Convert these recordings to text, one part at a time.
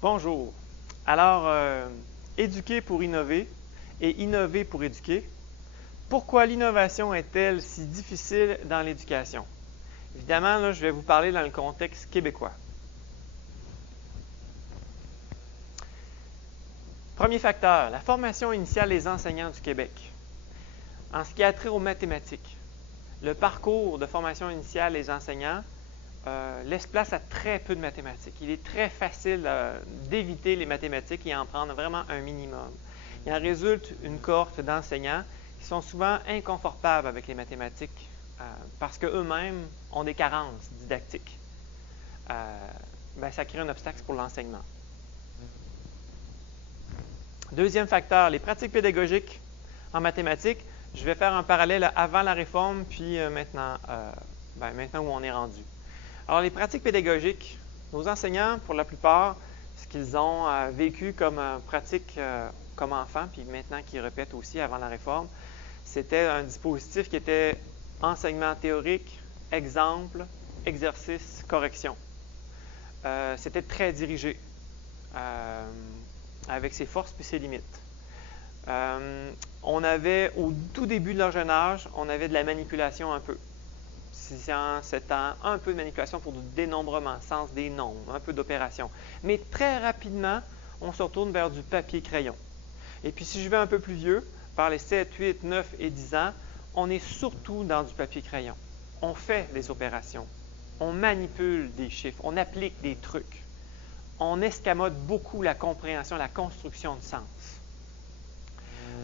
Bonjour. Alors, éduquer pour innover et innover pour éduquer. Pourquoi l'innovation est-elle si difficile dans l'éducation? Évidemment, là, je vais vous parler dans le contexte québécois. Premier facteur, la formation initiale des enseignants du Québec. En ce qui a trait aux mathématiques, le parcours de formation initiale des enseignants laisse place à très peu de mathématiques. Il est très facile d'éviter les mathématiques et en prendre vraiment un minimum. Il en résulte une cohorte d'enseignants qui sont souvent inconfortables avec les mathématiques parce qu'eux-mêmes ont des carences didactiques. Ça crée un obstacle pour l'enseignement. Deuxième facteur, les pratiques pédagogiques en mathématiques. Je vais faire un parallèle avant la réforme puis maintenant où on est rendu. Alors, les pratiques pédagogiques, nos enseignants, pour la plupart, ce qu'ils ont vécu comme pratique comme enfants, puis maintenant qu'ils répètent aussi avant la réforme, c'était un dispositif qui était enseignement théorique, exemple, exercice, correction. C'était très dirigé, avec ses forces et ses limites. On avait, au tout début de leur jeune âge, on avait de la manipulation un peu. C'est un peu de manipulation pour du dénombrement, sens des nombres, un peu d'opération. Mais très rapidement, on se retourne vers du papier-crayon. Et puis si je vais un peu plus vieux, vers les 7, 8, 9 et 10 ans, on est surtout dans du papier-crayon. On fait des opérations, on manipule des chiffres, on applique des trucs. On escamote beaucoup la compréhension, la construction de sens.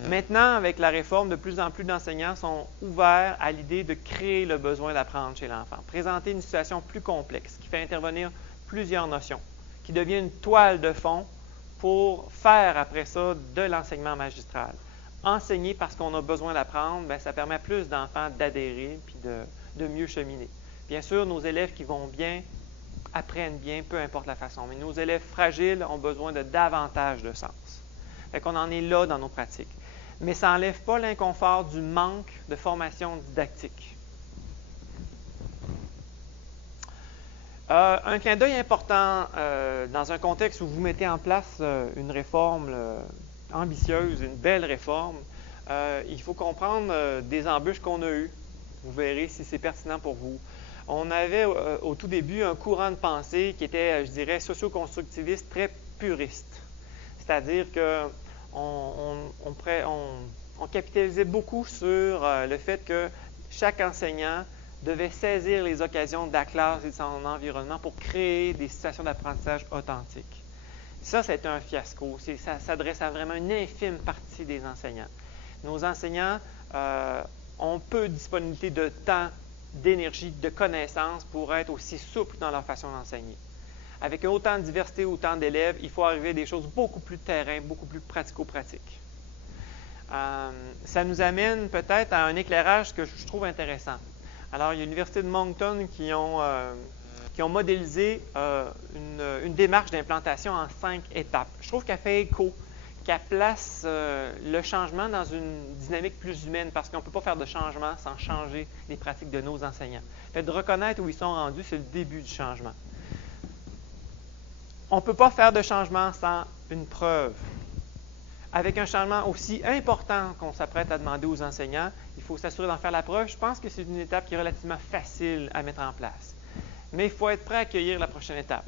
Maintenant, avec la réforme, de plus en plus d'enseignants sont ouverts à l'idée de créer le besoin d'apprendre chez l'enfant, présenter une situation plus complexe qui fait intervenir plusieurs notions, qui devient une toile de fond pour faire après ça de l'enseignement magistral. Enseigner parce qu'on a besoin d'apprendre, ça permet à plus d'enfants d'adhérer et de mieux cheminer. Bien sûr, nos élèves qui vont bien apprennent bien, peu importe la façon, mais nos élèves fragiles ont besoin de davantage de sens. Fait qu'on en est là dans nos pratiques. Mais ça n'enlève pas l'inconfort du manque de formation didactique. Un clin d'œil important dans un contexte où vous mettez en place une réforme ambitieuse, une belle réforme, il faut comprendre des embûches qu'on a eues. Vous verrez si c'est pertinent pour vous. On avait au tout début un courant de pensée qui était, je dirais, socio-constructiviste, très puriste. C'est-à-dire que on capitalisait beaucoup sur le fait que chaque enseignant devait saisir les occasions de la classe et de son environnement pour créer des situations d'apprentissage authentiques. Ça a été un fiasco. Ça s'adresse à vraiment une infime partie des enseignants. Nos enseignants ont peu de disponibilité de temps, d'énergie, de connaissances pour être aussi souples dans leur façon d'enseigner. Avec autant de diversité, autant d'élèves, il faut arriver à des choses beaucoup plus terrain, beaucoup plus pratico-pratiques. Ça nous amène peut-être à un éclairage que je trouve intéressant. Alors, il y a l'Université de Moncton qui ont modélisé une démarche d'implantation en 5 étapes. Je trouve qu'elle fait écho, qu'elle place le changement dans une dynamique plus humaine parce qu'on ne peut pas faire de changement sans changer les pratiques de nos enseignants. Fait de reconnaître où ils sont rendus, c'est le début du changement. On ne peut pas faire de changement sans une preuve. Avec un changement aussi important qu'on s'apprête à demander aux enseignants, il faut s'assurer d'en faire la preuve. Je pense que c'est une étape qui est relativement facile à mettre en place. Mais il faut être prêt à accueillir la prochaine étape.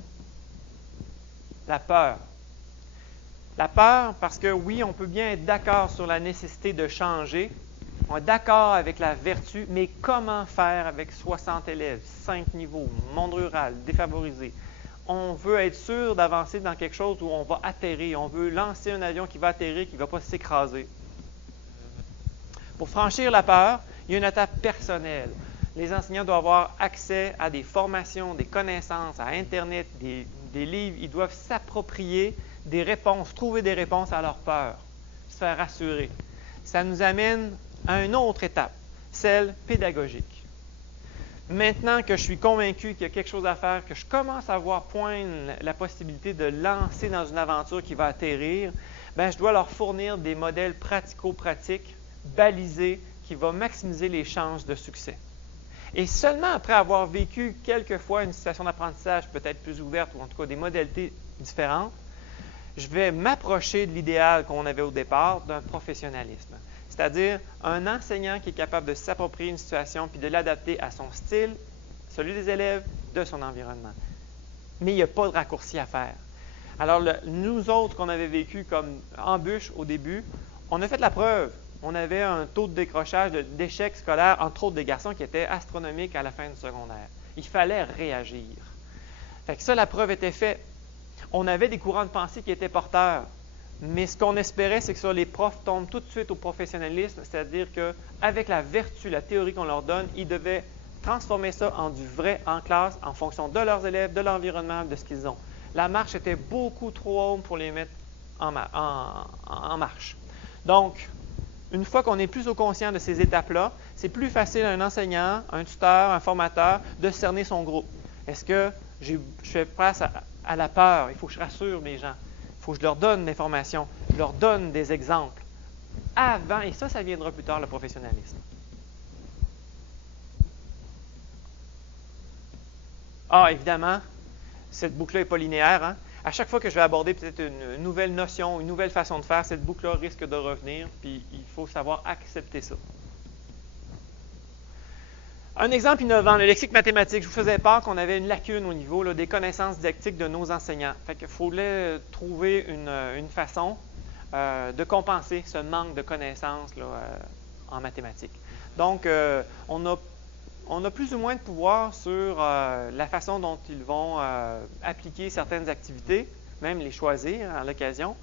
La peur. La peur parce que oui, on peut bien être d'accord sur la nécessité de changer. On est d'accord avec la vertu, mais comment faire avec 60 élèves, 5 niveaux, monde rural, défavorisé? On veut être sûr d'avancer dans quelque chose où on va atterrir. On veut lancer un avion qui va atterrir, qui ne va pas s'écraser. Pour franchir la peur, il y a une étape personnelle. Les enseignants doivent avoir accès à des formations, des connaissances, à Internet, des livres. Ils doivent s'approprier des réponses, trouver des réponses à leur peur, se faire rassurer. Ça nous amène à une autre étape, celle pédagogique. Maintenant que je suis convaincu qu'il y a quelque chose à faire, que je commence à voir poindre la possibilité de lancer dans une aventure qui va atterrir, je dois leur fournir des modèles pratico-pratiques, balisés, qui vont maximiser les chances de succès. Et seulement après avoir vécu quelquefois une situation d'apprentissage peut-être plus ouverte, ou en tout cas des modalités différentes, je vais m'approcher de l'idéal qu'on avait au départ d'un professionnalisme. C'est-à-dire un enseignant qui est capable de s'approprier une situation puis de l'adapter à son style, celui des élèves, de son environnement. Mais il n'y a pas de raccourci à faire. Alors, nous autres qu'on avait vécu comme embûche au début, on a fait la preuve. On avait un taux de décrochage, d'échec scolaire, entre autres des garçons, qui était astronomique à la fin du secondaire. Il fallait réagir. Fait que ça, la preuve était faite. On avait des courants de pensée qui étaient porteurs. Mais ce qu'on espérait, c'est que ça, les profs tombent tout de suite au professionnalisme, c'est-à-dire qu'avec la vertu, la théorie qu'on leur donne, ils devaient transformer ça en du vrai en classe en fonction de leurs élèves, de l'environnement, de ce qu'ils ont. La marche était beaucoup trop haute pour les mettre en marche. Donc, une fois qu'on est plus au conscient de ces étapes-là, c'est plus facile à un enseignant, un tuteur, un formateur de cerner son groupe. Est-ce que je fais face à la peur? Il faut que je rassure les gens. Il faut que je leur donne l'information, je leur donne des exemples. Avant, et ça viendra plus tard, le professionnalisme. Ah, évidemment, cette boucle-là n'est pas linéaire. Hein? À chaque fois que je vais aborder peut-être une nouvelle notion, une nouvelle façon de faire, cette boucle-là risque de revenir, puis il faut savoir accepter ça. Un exemple innovant, le lexique mathématique. Je vous faisais part qu'on avait une lacune au niveau là, des connaissances didactiques de nos enseignants. Fait qu'il fallait trouver une façon de compenser ce manque de connaissances là, en mathématiques. Donc, on a plus ou moins de pouvoir sur la façon dont ils vont appliquer certaines activités, même les choisir à l'occasion.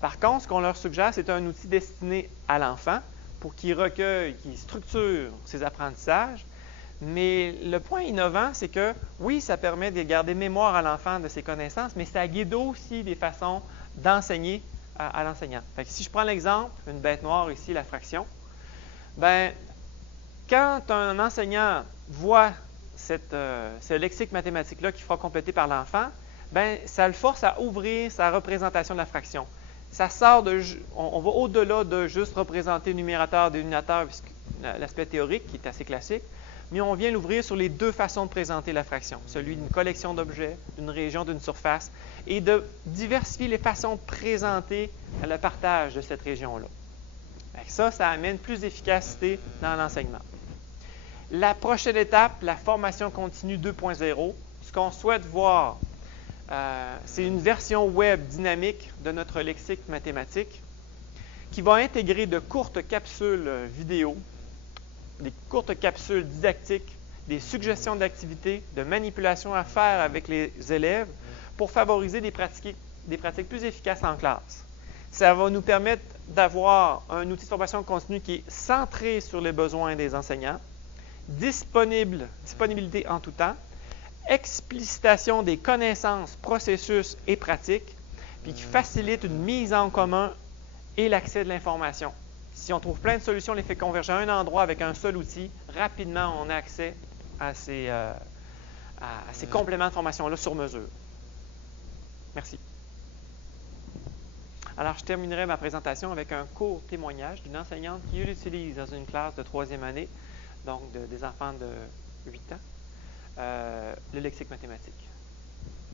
Par contre, ce qu'on leur suggère, c'est un outil destiné à l'enfant pour qu'il recueille, qu'il structure ses apprentissages. Mais le point innovant, c'est que oui, ça permet de garder mémoire à l'enfant de ses connaissances, mais ça guide aussi des façons d'enseigner à l'enseignant. Fait que si je prends l'exemple, une bête noire ici, la fraction, bien, quand un enseignant voit ce lexique mathématique-là qu'il fera compléter par l'enfant, bien, ça le force à ouvrir sa représentation de la fraction. Ça sort on va au-delà de juste représenter numérateur, dénominateur, l'aspect théorique qui est assez classique, mais on vient l'ouvrir sur les deux façons de présenter la fraction, celui d'une collection d'objets, d'une région, d'une surface, et de diversifier les façons de présenter le partage de cette région-là. Ça amène plus d'efficacité dans l'enseignement. La prochaine étape, la formation continue 2.0. Ce qu'on souhaite voir, c'est une version web dynamique de notre lexique mathématique qui va intégrer de courtes capsules vidéo, des courtes capsules didactiques, des suggestions d'activités, de manipulations à faire avec les élèves pour favoriser des pratiques plus efficaces en classe. Ça va nous permettre d'avoir un outil de formation continue qui est centré sur les besoins des enseignants, disponibilité en tout temps, explicitation des connaissances, processus et pratiques, puis qui facilite une mise en commun et l'accès de l'information. Si on trouve plein de solutions, on les fait converger à un endroit avec un seul outil, rapidement on a accès à ces compléments de formation-là sur mesure. Merci. Alors, je terminerai ma présentation avec un court témoignage d'une enseignante qui l'utilise dans une classe de 3e année, donc des enfants de 8 ans, le lexique mathématique.